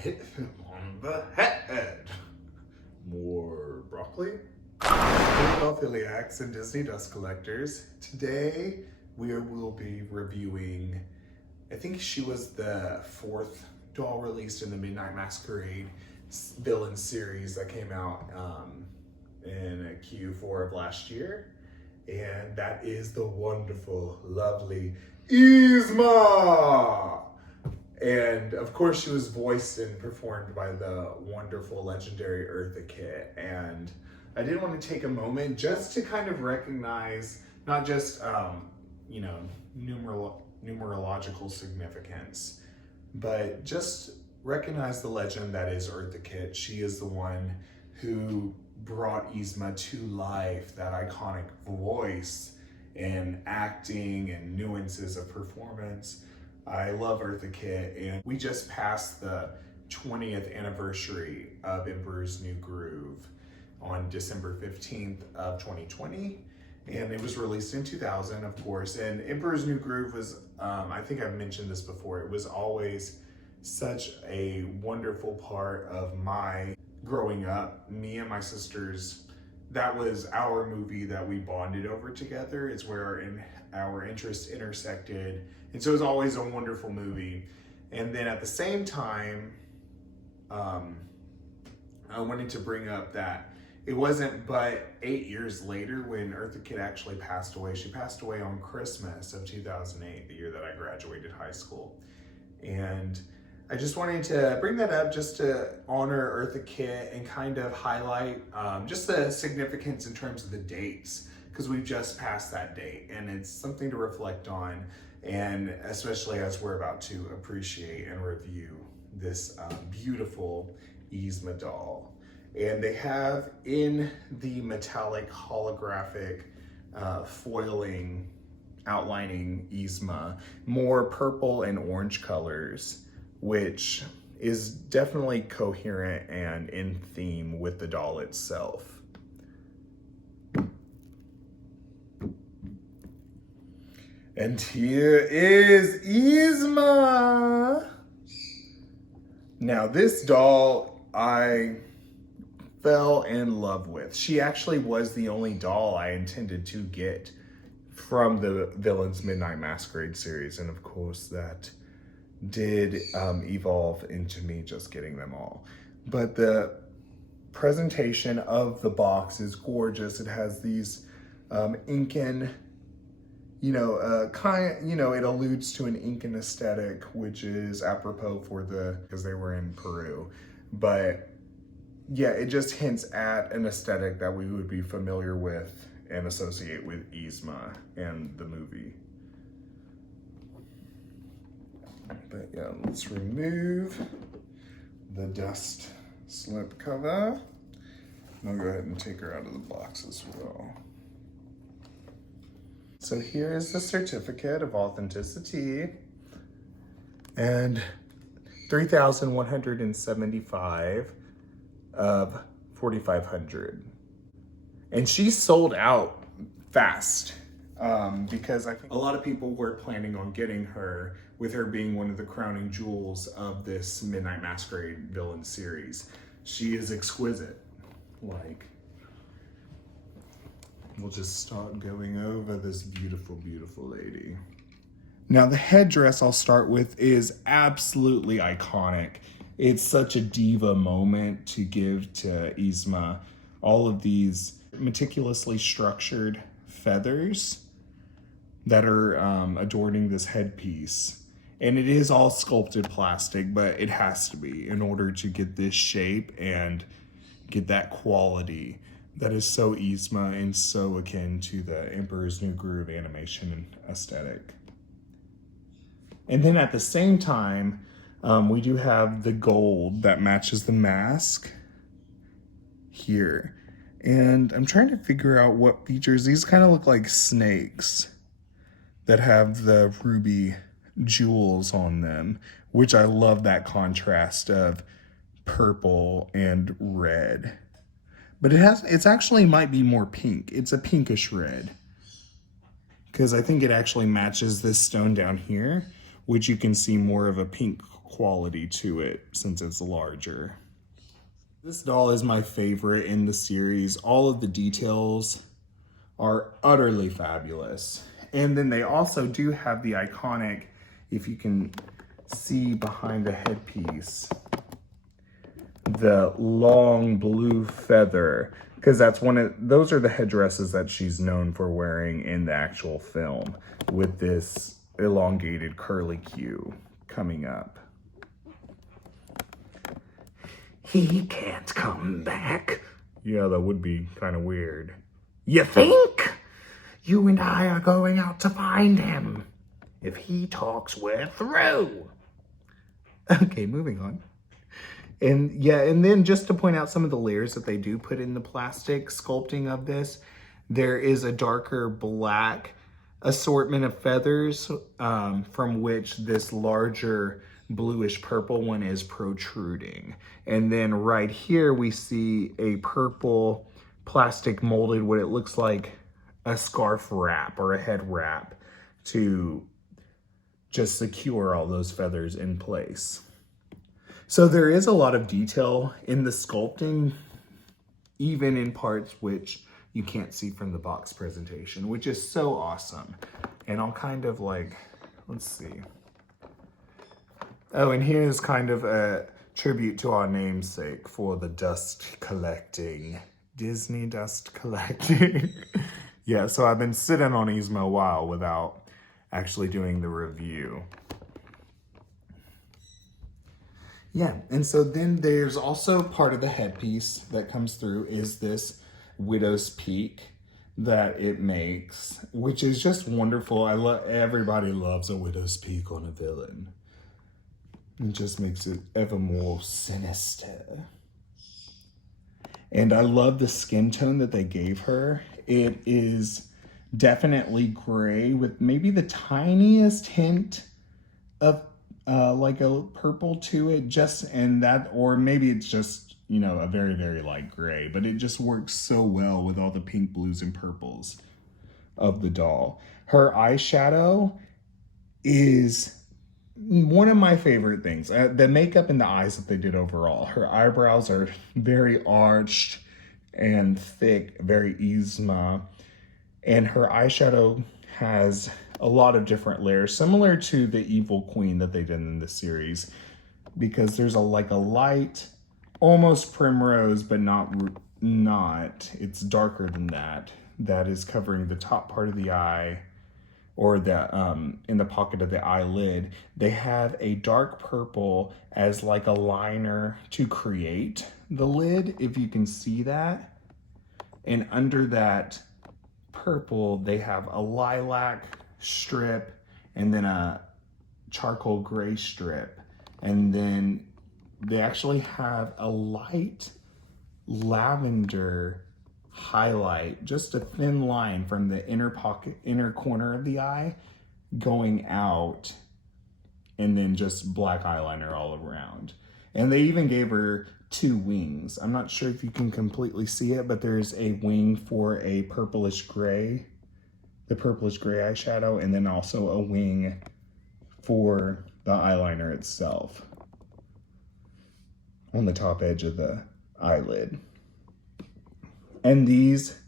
hit him on the head. More broccoli? Philaphiliacs and Disney dust collectors. Today we will be reviewing, I think she was the 4th doll released in the Midnight Masquerade villain series that came out in Q4 of last year. And that is the wonderful, lovely Yzma! And of course she was voiced and performed by the wonderful, legendary Eartha Kitt. And I did want to take a moment just to kind of recognize not just, numerological significance, but just recognize the legend that is Eartha Kitt. She is the one who brought Yzma to life, that iconic voice and acting and nuances of performance. I love Eartha Kitt, and we just passed the 20th anniversary of Emperor's New Groove on December 15th of 2020, and it was released in 2000, of course. And Emperor's New Groove was, I think I've mentioned this before, it was always such a wonderful part of my growing up. Me and my sisters, that was our movie that we bonded over together. It's where our interests intersected. And so it was always a wonderful movie. And then at the same time, I wanted to bring up that it wasn't but 8 years later when Eartha Kitt actually passed away. She passed away on Christmas of 2008, the year that I graduated high school. And I just wanted to bring that up just to honor Eartha Kitt and kind of highlight just the significance in terms of the dates, because we've just passed that date and it's something to reflect on, and especially as we're about to appreciate and review this beautiful Yzma doll. And they have in the metallic holographic foiling outlining Yzma more purple and orange colors, which is definitely coherent and in theme with the doll itself. And here is Yzma! Now this doll I fell in love with. She actually was the only doll I intended to get from the Villains Midnight Masquerade series, and of course that did evolve into me just getting them all. But the presentation of the box is gorgeous. It has these Incan, it alludes to an Incan aesthetic, which is apropos because they were in Peru. But yeah, it just hints at an aesthetic that we would be familiar with and associate with Yzma and the movie. But yeah, let's remove the dust slip cover. I'll go ahead and take her out of the box as well. So here is the certificate of authenticity, and 3,175 of 4,500. And she sold out fast because I think a lot of people were planning on getting her, with her being one of the crowning jewels of this Midnight Masquerade villain series. She is exquisite. Like, we'll just start going over this beautiful, beautiful lady. Now the headdress I'll start with is absolutely iconic. It's such a diva moment to give to Yzma. All of these meticulously structured feathers that are adorning this headpiece. And it is all sculpted plastic, but it has to be in order to get this shape and get that quality that is so Yzma and so akin to the Emperor's New Groove animation aesthetic. And then at the same time, we do have the gold that matches the mask here. And I'm trying to figure out what features. These kind of look like snakes that have the ruby jewels on them, which I love that contrast of purple and red. But it's actually might be more pink. It's a pinkish red, because I think it actually matches this stone down here, which you can see more of a pink quality to it since it's larger. This doll is my favorite in the series. All of the details are utterly fabulous. And then they also do have the iconic, if you can see behind the headpiece, the long blue feather, because those are the headdresses that she's known for wearing in the actual film, with this elongated curly Q coming up. He can't come back. Yeah, that would be kind of weird. You think? You and I are going out to find him. If he talks, we're through. Okay, moving on. And yeah, and then just to point out some of the layers that they do put in the plastic sculpting of this, there is a darker black assortment of feathers from which this larger bluish purple one is protruding. And then right here we see a purple plastic molded what it looks like a scarf wrap or a head wrap to just secure all those feathers in place. So there is a lot of detail in the sculpting, even in parts which you can't see from the box presentation, which is so awesome. And I'll kind of like, let's see. Oh, and here's kind of a tribute to our namesake for the dust collecting, Disney dust collecting. Yeah, so I've been sitting on Yzma a while without actually doing the review. Yeah, and so then there's also part of the headpiece that comes through is this widow's peak that it makes, which is just wonderful. Everybody loves a widow's peak on a villain. It just makes it ever more sinister. And I love the skin tone that they gave her. It is definitely gray with maybe the tiniest hint of like a purple to it, or maybe it's just, you know, a very, very light gray, but it just works so well with all the pink, blues, and purples of the doll. Her eyeshadow is one of my favorite things. The makeup and the eyes that they did overall. Her eyebrows are very arched and thick, very Yzma, and her eyeshadow has a lot of different layers, similar to the Evil Queen that they did in the series, because there's a light, almost primrose, but not. It's darker than that. That is covering the top part of the eye, or the in the pocket of the eyelid. They have a dark purple as like a liner to create the lid, if you can see that. And under that purple, they have a lilac strip and then a charcoal gray strip, and then they actually have a light lavender highlight, just a thin line from the inner corner of the eye going out, and then just black eyeliner all around. And they even gave her 2 wings. I'm not sure if you can completely see it, but there's a wing for a purplish gray, the purplish gray eyeshadow, and then also a wing for the eyeliner itself on the top edge of the eyelid. And these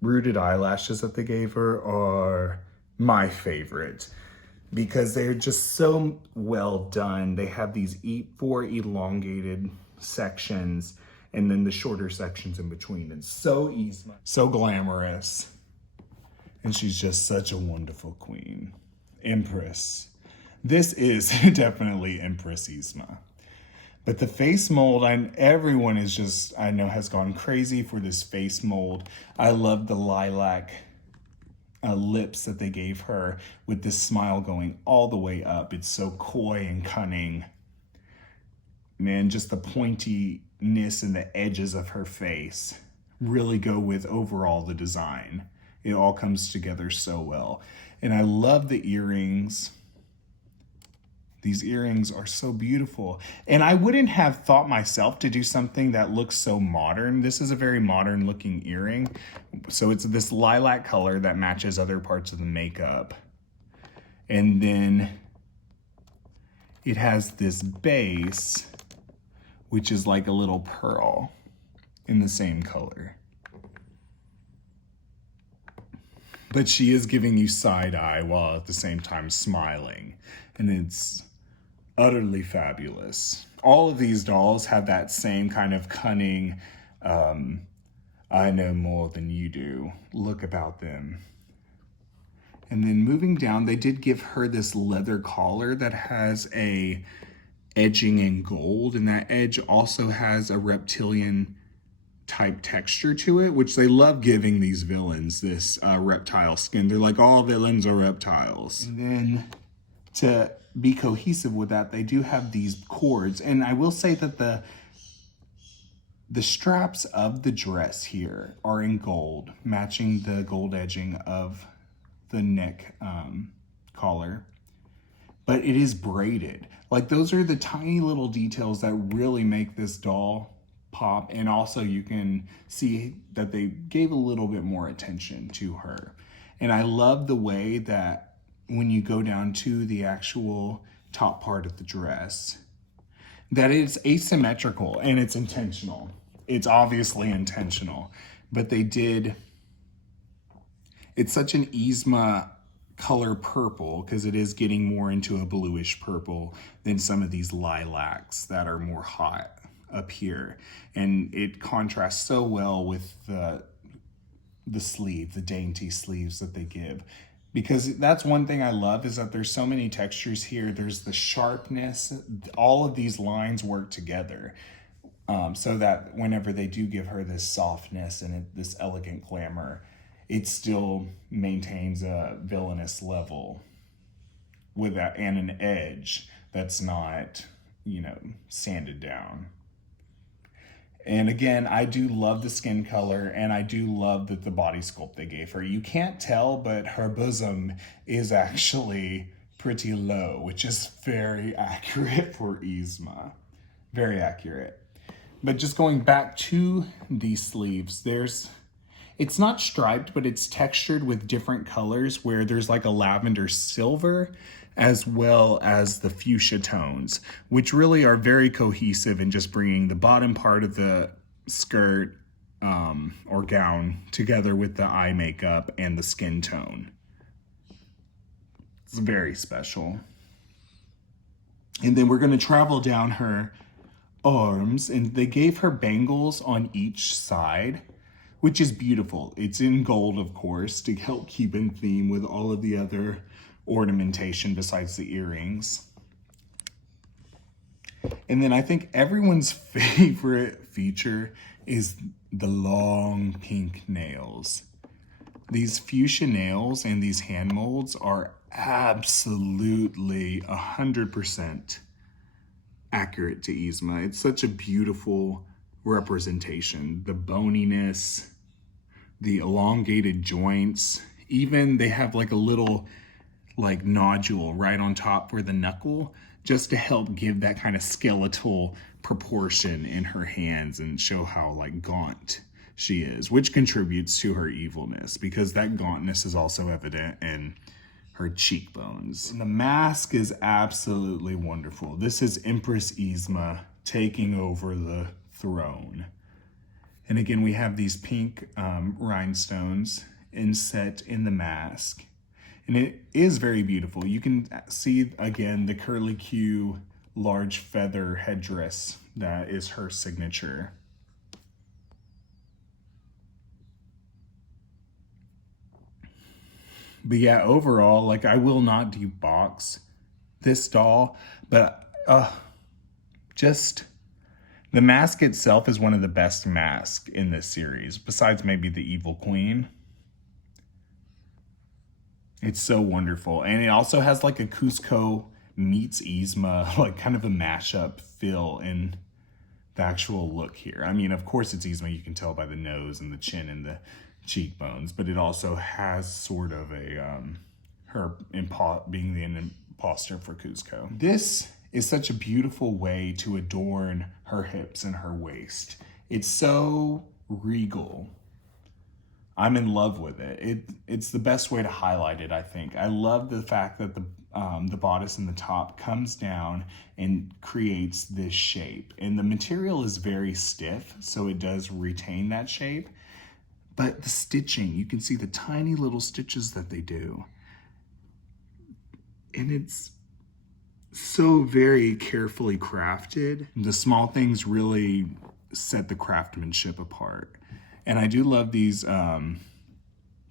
rooted eyelashes that they gave her are my favorite because they're just so well done. They have these 4 elongated sections and then the shorter sections in between. And so Yzma, so glamorous. And she's just such a wonderful queen. Empress. This is definitely Empress Yzma. But the face mold, everyone is just, I know, has gone crazy for this face mold. I love the lilac lips that they gave her with this smile going all the way up. It's so coy and cunning. Man, just the pointiness and the edges of her face really go with overall the design. It all comes together so well. And I love the earrings. These earrings are so beautiful. And I wouldn't have thought myself to do something that looks so modern. This is a very modern looking earring. So it's this lilac color that matches other parts of the makeup. And then it has this base, which is like a little pearl in the same color. But she is giving you side eye while at the same time smiling. And it's utterly fabulous. All of these dolls have that same kind of cunning, I know more than you do look about them. And then moving down, they did give her this leather collar that has a edging in gold. And that edge also has a reptilian type texture to it, which they love giving these villains, this reptile skin. They're like, all villains are reptiles. And then to be cohesive with that, they do have these cords. And I will say that the straps of the dress here are in gold, matching the gold edging of the neck collar. But it is braided. Like, those are the tiny little details that really make this doll pop. And also you can see that they gave a little bit more attention to her. And I love the way that when you go down to the actual top part of the dress, that it's asymmetrical and it's intentional. It's obviously intentional, but they did, it's such an Yzma color purple, because it is getting more into a bluish purple than some of these lilacs that are more hot up here. And it contrasts so well with the sleeve, the dainty sleeves that they give. Because that's one thing I love, is that there's so many textures here. There's the sharpness. All of these lines work together. So that whenever they do give her this softness and this elegant glamour, it still maintains a villainous level with that, and an edge that's not, you know, sanded down. And again, I do love the skin color, and I do love that the body sculpt they gave her. You can't tell, but her bosom is actually pretty low, which is very accurate for Yzma. Very accurate. But just going back to these sleeves, it's not striped, but it's textured with different colors, where there's like a lavender silver as well as the fuchsia tones, which really are very cohesive in just bringing the bottom part of the skirt or gown together with the eye makeup and the skin tone. It's very special. And then we're going to travel down her arms, and they gave her bangles on each side, which is beautiful. It's in gold, of course, to help keep in theme with all of the other ornamentation besides the earrings. And then I think everyone's favorite feature is the long pink nails. These fuchsia nails and these hand molds are absolutely 100% accurate to Yzma. It's such a beautiful representation. The boniness, the elongated joints, even they have like a little like nodule right on top for the knuckle, just to help give that kind of skeletal proportion in her hands and show how like gaunt she is, which contributes to her evilness, because that gauntness is also evident in her cheekbones. And the mask is absolutely wonderful. This is Empress Yzma taking over the throne. And again, we have these pink rhinestones inset in the mask. And it is very beautiful. You can see, again, the curly-Q large feather headdress that is her signature. But yeah, overall, like, I will not debox this doll, but just the mask itself is one of the best masks in this series, besides maybe the Evil Queen. It's so wonderful. And it also has like a Cusco meets Yzma, like kind of a mashup feel in the actual look here. I mean, of course it's Yzma, you can tell by the nose and the chin and the cheekbones, but it also has sort of a, her being the imposter for Cusco. This is such a beautiful way to adorn her hips and her waist. It's so regal. I'm in love with it. It's the best way to highlight it, I think. I love the fact that the the bodice and the top comes down and creates this shape. And the material is very stiff, so it does retain that shape. But the stitching, you can see the tiny little stitches that they do. And it's so very carefully crafted. The small things really set the craftsmanship apart. And I do love these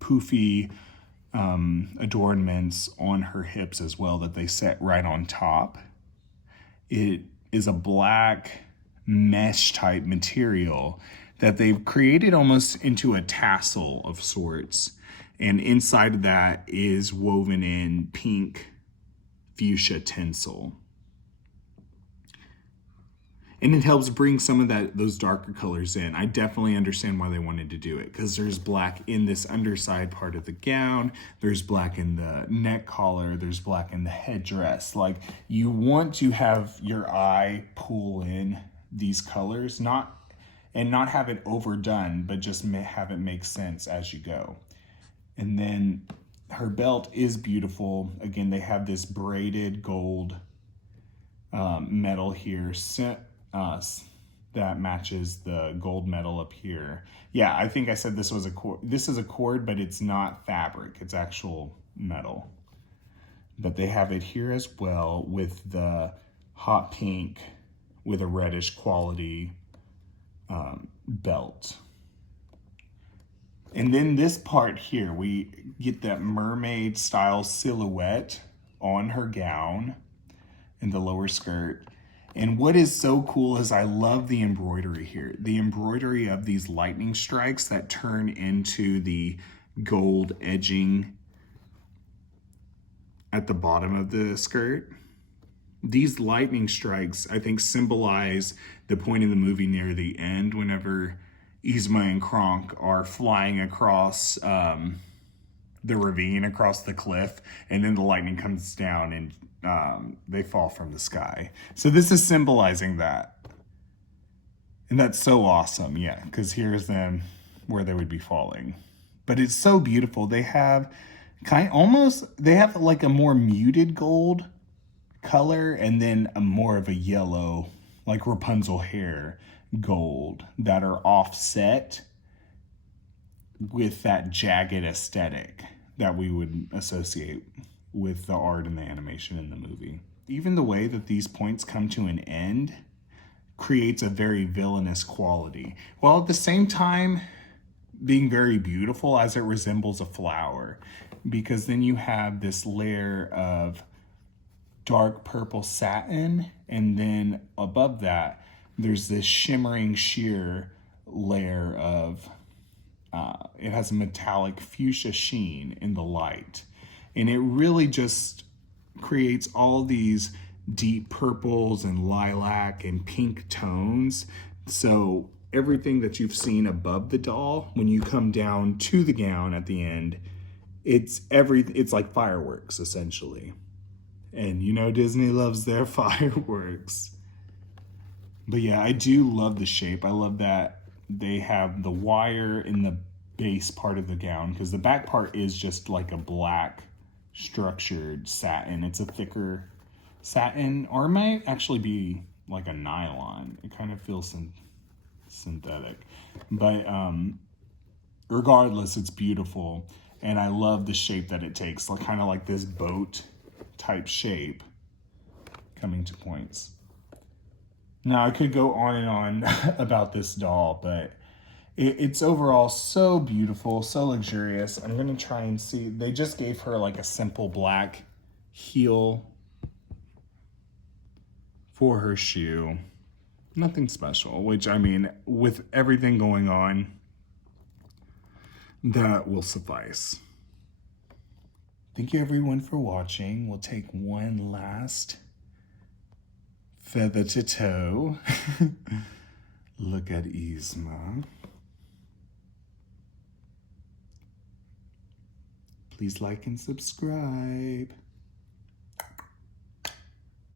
poofy adornments on her hips as well that they set right on top. It is a black mesh type material that they've created almost into a tassel of sorts. And inside of that is woven in pink fuchsia tinsel. And it helps bring some of those darker colors in. I definitely understand why they wanted to do it, because there's black in this underside part of the gown, there's black in the neck collar, there's black in the headdress. Like, you want to have your eye pull in these colors, not have it overdone, but just have it make sense as you go. And then her belt is beautiful. Again, they have this braided gold metal here that matches the gold metal up here. Yeah, I think I said this was a cord. This is a cord, but it's not fabric. It's actual metal. But they have it here as well with the hot pink with a reddish quality belt. And then this part here, we get that mermaid style silhouette on her gown and the lower skirt. And what is so cool is I love the embroidery here. The embroidery of these lightning strikes that turn into the gold edging at the bottom of the skirt. These lightning strikes, I think, symbolize the point in the movie near the end whenever Yzma and Kronk are flying across the ravine, across the cliff, and then the lightning comes down and they fall from the sky. So this is symbolizing that. And that's so awesome, yeah, because here's them where they would be falling. But it's so beautiful. They have they have like a more muted gold color and then a more of a yellow, like Rapunzel hair gold that are offset with that jagged aesthetic that we would associate with the art and the animation in the movie. Even the way that these points come to an end creates a very villainous quality, while at the same time being very beautiful as it resembles a flower, because then you have this layer of dark purple satin, and then above that there's this shimmering sheer layer of it has a metallic fuchsia sheen in the light. And it really just creates all these deep purples and lilac and pink tones. So everything that you've seen above the doll, when you come down to the gown at the end, it's like fireworks essentially. And you know Disney loves their fireworks. But yeah, I do love the shape. I love that they have the wire in the base part of the gown, because the back part is just like a black structured satin. It's a thicker satin, or it might actually be like a nylon. It kind of feels synthetic. But regardless, it's beautiful. And I love the shape that it takes, like kind of like this boat type shape coming to points. Now, I could go on and on about this doll, but it's overall so beautiful, so luxurious. I'm going to try and see. They just gave her like a simple black heel for her shoe. Nothing special, which, I mean, with everything going on, that will suffice. Thank you everyone for watching. We'll take one last feather to toe. Look at Yzma. Please like and subscribe.